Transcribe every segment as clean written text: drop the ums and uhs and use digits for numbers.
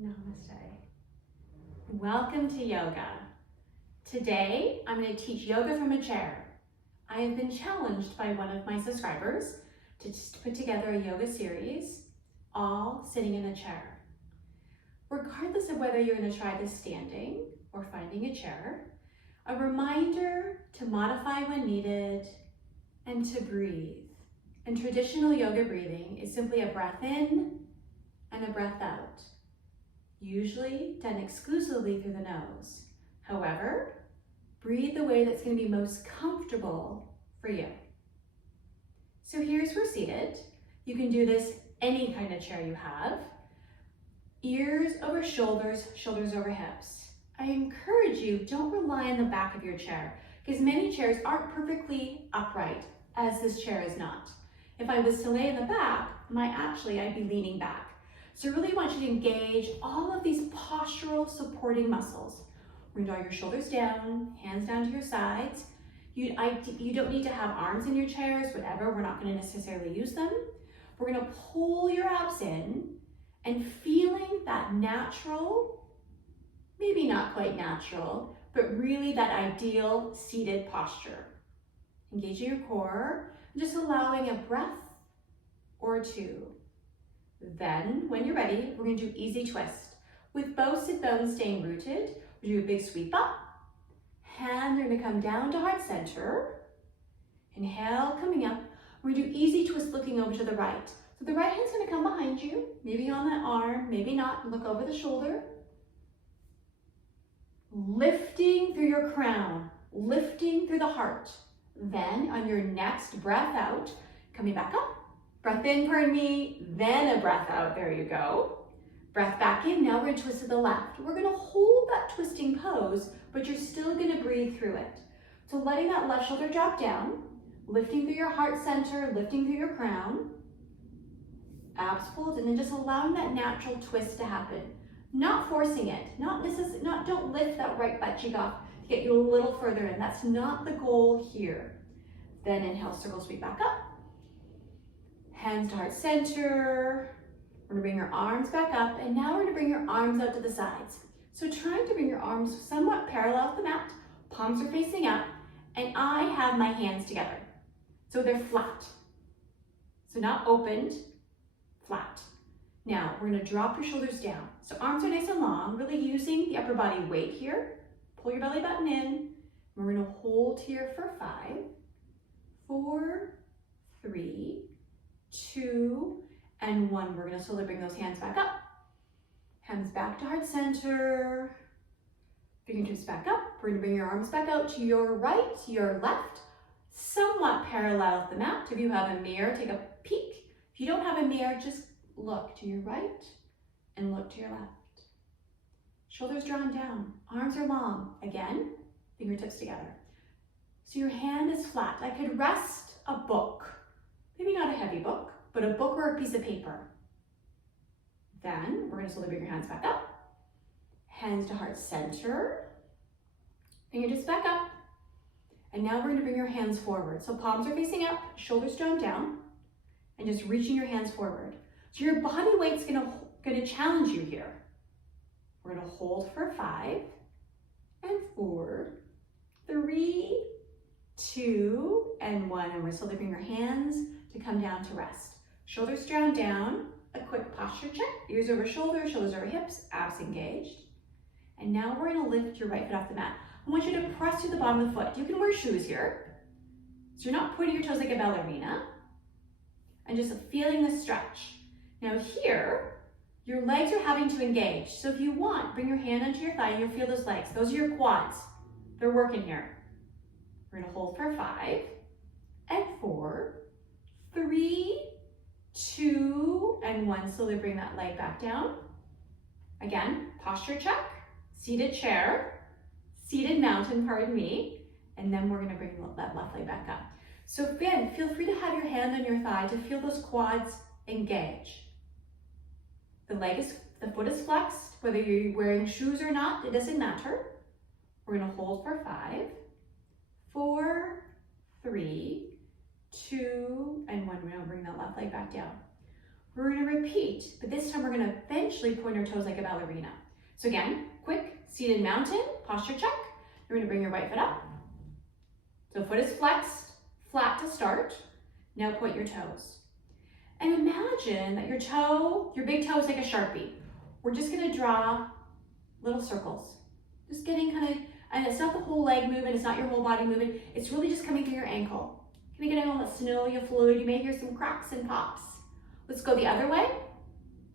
Namaste. Welcome to yoga. Today, I'm going to teach yoga from a chair. I have been challenged by one of my subscribers to just put together a yoga series, all sitting in a chair. Regardless of whether you're going to try this standing or finding a chair, a reminder to modify when needed and to breathe. And traditional yoga breathing is simply a breath in and a breath out, usually done exclusively through the nose. However, breathe the way that's going to be most comfortable for you. So here's where seated. You can do this any kind of chair you have. Ears over shoulders, shoulders over hips. I encourage you, don't rely on the back of your chair because many chairs aren't perfectly upright, as this chair is not. If I was to lay in the back, I'd be leaning back. So I really want you to engage all of these postural supporting muscles. We're gonna draw your shoulders down, hands down to your sides. You don't need to have arms in your chairs, whatever, we're not gonna necessarily use them. We're gonna pull your abs in and feeling that natural, maybe not quite natural, but really that ideal seated posture. Engaging your core, and just allowing a breath or two. Then, when you're ready, we're gonna do easy twist. With both sit bones staying rooted, we do a big sweep up. Hands are gonna come down to heart center. Inhale, coming up. We're gonna do easy twist looking over to the right. So the right hand's gonna come behind you, maybe on that arm, maybe not, look over the shoulder. Lifting through your crown, lifting through the heart. Then on your next breath out, coming back up. Breath in, pardon me, then a breath out, there you go. Breath back in, now we're gonna twist to the left. We're gonna hold that twisting pose, but you're still gonna breathe through it. So letting that left shoulder drop down, lifting through your heart center, lifting through your crown. Abs pulled, and then just allowing that natural twist to happen. Not forcing it, don't lift that right butt cheek off to get you a little further in. That's not the goal here. Then inhale, circle, sweep back up. Hands to heart center. We're gonna bring your arms back up, and now we're gonna bring your arms out to the sides. So trying to bring your arms somewhat parallel with the mat, palms are facing up, and I have my hands together. So they're flat. So not opened, flat. Now, we're gonna drop your shoulders down. So arms are nice and long, really using the upper body weight here. Pull your belly button in. We're gonna hold here for 5, 4, 3, 2, and 1. We're gonna slowly bring those hands back up. Hands back to heart center. Fingertips back up. We're gonna bring your arms back out to your right, your left, somewhat parallel with the mat. If you have a mirror, take a peek. If you don't have a mirror, just look to your right and look to your left. Shoulders drawn down, arms are long. Again, fingertips together. So your hand is flat. I could rest a book, maybe not a heavy book, but a book or a piece of paper. Then we're gonna slowly bring your hands back up. Hands to heart center. Fingertips back up. And now we're gonna bring your hands forward. So palms are facing up, shoulders drawn down, and just reaching your hands forward. So your body weight's gonna challenge you here. We're gonna hold for 5, and 4, 3, 2, and 1. And we're slowly bring your hands to come down to rest. Shoulders drawn down, a quick posture check. Ears over shoulders, shoulders over hips, abs engaged. And now we're gonna lift your right foot off the mat. I want you to press to the bottom of the foot. You can wear shoes here. So you're not pointing your toes like a ballerina. And just feeling the stretch. Now here, your legs are having to engage. So if you want, bring your hand onto your thigh and you'll feel those legs. Those are your quads. They're working here. We're gonna hold for 5, and 4, 3, 2, and 1. Slowly bring that leg back down. Again, posture check, seated chair, seated mountain, pardon me. And then we're gonna bring that left leg back up. So again, feel free to have your hand on your thigh to feel those quads engage. The foot is flexed, whether you're wearing shoes or not, it doesn't matter. We're gonna hold for 5, 4, 3, 2, and 1. We're gonna bring that left leg back down. We're gonna repeat, but this time we're gonna eventually point our toes like a ballerina. So again, quick seated mountain, posture check. You're gonna bring your right foot up. So foot is flexed, flat to start. Now point your toes. And imagine that your big toe is like a Sharpie. We're just gonna draw little circles. Just getting and it's not the whole leg movement, it's not your whole body movement, it's really just coming through your ankle. Kind of getting all that synovial fluid. You may hear some cracks and pops. Let's go the other way.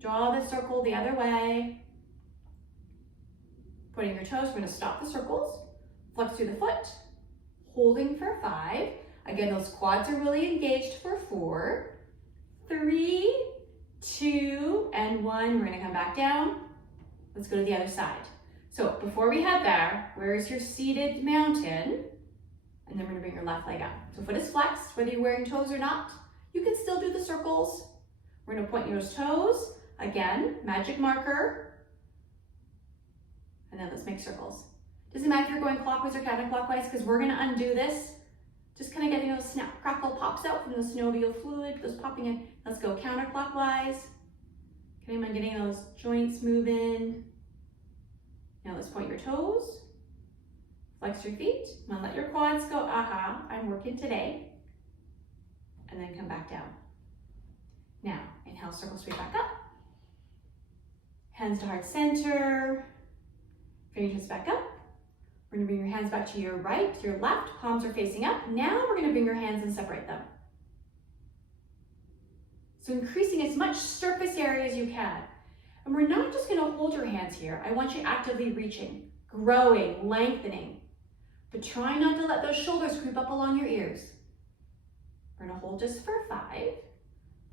Draw the circle the other way. Pointing your toes, we're gonna stop the circles. Flex through the foot, holding for 5. Again, those quads are really engaged for 4, 3, 2, and 1. We're gonna come back down. Let's go to the other side. So before we head there, where's your seated mountain? And then we're gonna bring your left leg up. So foot is flexed, whether you're wearing toes or not. You can still do the circles. We're gonna point your toes. Again, magic marker. And then let's make circles. Doesn't matter if you're going clockwise or counterclockwise, because we're gonna undo this. Just kind of getting those snap, crackle, pops out from the synovial fluid, those popping in. Let's go counterclockwise. Okay, I'm getting those joints moving. Now let's point your toes. Flex your feet. Come on, let your quads go. Aha, I'm working today. And then come back down. Now, inhale, circle straight back up. Hands to heart center. Fingertips back up. We're gonna bring your hands back to your right, your left. Palms are facing up. Now we're gonna bring your hands and separate them. So increasing as much surface area as you can. And we're not just gonna hold your hands here. I want you actively reaching, growing, lengthening. But try not to let those shoulders creep up along your ears. We're gonna hold just for 5,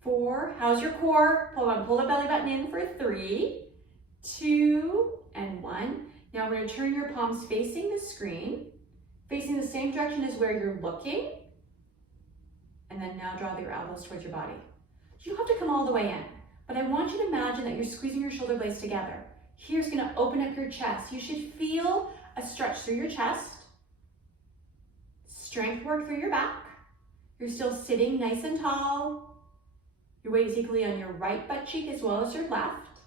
4, how's your core? Pull the belly button in for 3, 2, and 1. Now we're gonna turn your palms facing the screen, facing the same direction as where you're looking. And then now draw your elbows towards your body. You don't have to come all the way in, but I want you to imagine that you're squeezing your shoulder blades together. Here's gonna open up your chest. You should feel a stretch through your chest. Strength work through your back. You're still sitting nice and tall. Your weight is equally on your right butt cheek as well as your left.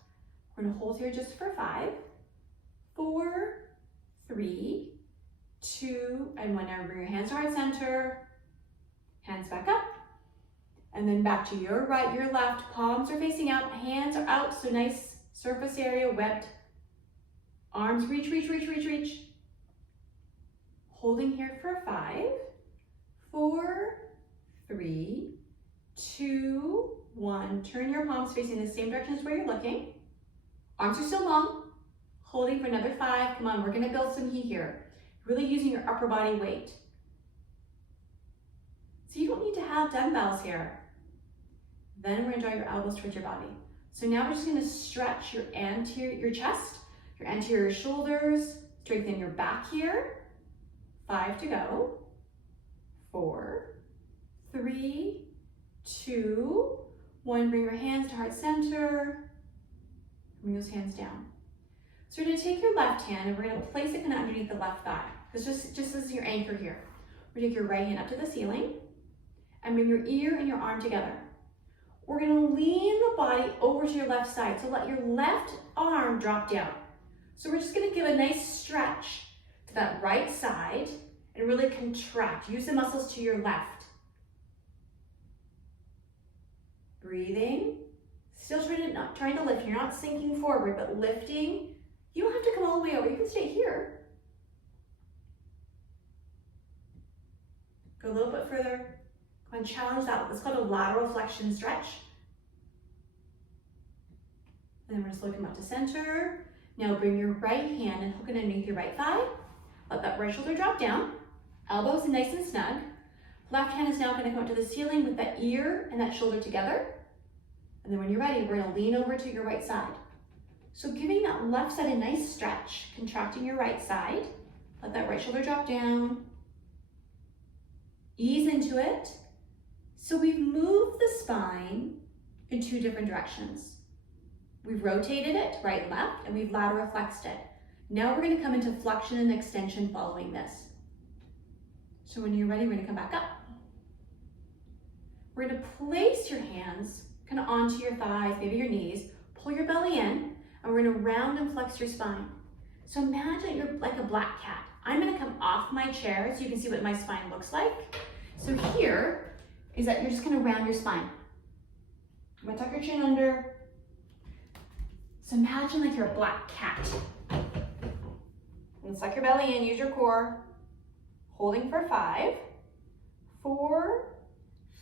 We're gonna hold here just for 5, 4, 3, 2, and 1. Now bring your hands to heart center. Hands back up. And then back to your right, your left. Palms are facing out, hands are out, so nice surface area, webbed. Arms reach, reach, reach, reach, reach. Holding here for 5, 4, 3, 2, 1. Turn your palms facing the same direction as where you're looking. Arms are still long. Holding for another 5. Come on, we're gonna build some heat here. Really using your upper body weight. So you don't need to have dumbbells here. Then we're gonna draw your elbows towards your body. So now we're just gonna stretch your chest, your anterior shoulders, strengthen your back here. 5 to go. 4, 3, 2, 1. Bring your hands to heart center. Bring those hands down. So we're gonna take your left hand and we're gonna place it kind of underneath the left thigh. This just as your anchor here. We're gonna take your right hand up to the ceiling and bring your ear and your arm together. We're gonna lean the body over to your left side. So let your left arm drop down. So we're just gonna give a nice stretch to that right side and really contract. Use the muscles to your left. Breathing. Still trying to lift. You're not sinking forward, but lifting. You don't have to come all the way over. You can stay here. Go a little bit further. Go and challenge that. It's called a lateral flexion stretch. And then we're just looking up to center. Now bring your right hand and hook it underneath your right thigh. Let that right shoulder drop down. Elbows nice and snug. Left hand is now going to come up to the ceiling with that ear and that shoulder together. And then when you're ready, we're going to lean over to your right side. So giving that left side a nice stretch, contracting your right side. Let that right shoulder drop down. Ease into it. So we've moved the spine in 2 different directions. We've rotated it right and left, and we've lateral flexed it. Now we're going to come into flexion and extension following this. So when you're ready, we're going to come back up. We're going to place your hands kind of onto your thighs, maybe your knees. Pull your belly in, and we're gonna round and flex your spine. So imagine you're like a black cat. I'm gonna come off my chair so you can see what my spine looks like. So here is that you're just gonna round your spine. I'm gonna tuck your chin under. So imagine like you're a black cat. And suck your belly in, use your core. Holding for 5, 4,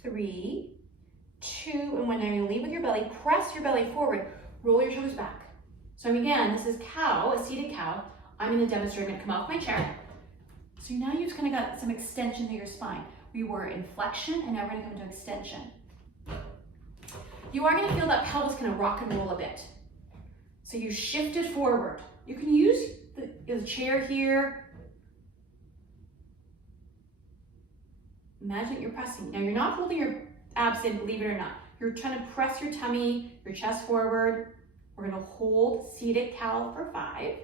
3, 2, and when you're gonna lead with your belly, press your belly forward, roll your shoulders back. So again, this is cow, a seated cow. I'm gonna demonstrate, I'm gonna come off my chair. So now you've kind of got some extension to your spine. We were in flexion, and now we're gonna come to extension. You are gonna feel that pelvis kind of rock and roll a bit. So you shifted forward. You can use the chair here. Imagine you're pressing. Now you're not holding your abs in, believe it or not. You're trying to press your tummy, your chest forward. We're gonna hold seated cow for 5,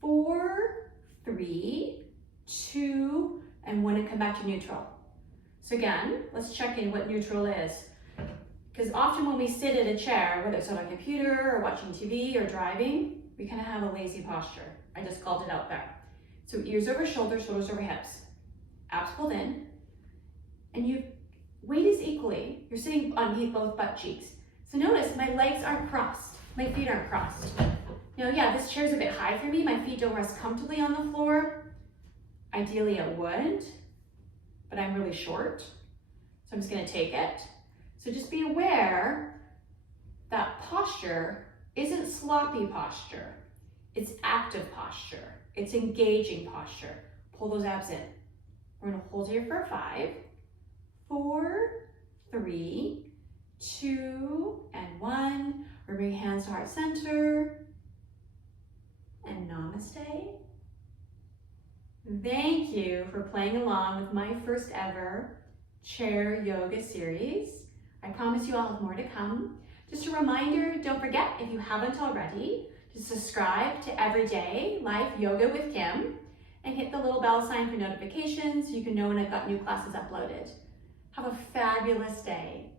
4, 3, 2, and 1, and come back to neutral. So again, let's check in what neutral is. Because often when we sit in a chair, whether it's on a computer or watching TV or driving, we kind of have a lazy posture. I just called it out there. So ears over shoulders, shoulders over hips. Abs pulled in. And you weight is equally. You're sitting on both butt cheeks. So notice my legs aren't crossed. My feet aren't crossed. Now, yeah, this chair's a bit high for me. My feet don't rest comfortably on the floor. Ideally it would, but I'm really short. So I'm just gonna take it. So just be aware that posture isn't sloppy posture. It's active posture. It's engaging posture. Pull those abs in. We're gonna hold here for 5, 4, 3, 2, and 1. We're bringing hands to heart center. And namaste. Thank you for playing along with my first ever chair yoga series. I promise you I'll have more to come. Just a reminder, don't forget, if you haven't already, to subscribe to Everyday Life Yoga with Kim and hit the little bell sign for notifications so you can know when I've got new classes uploaded. Have a fabulous day.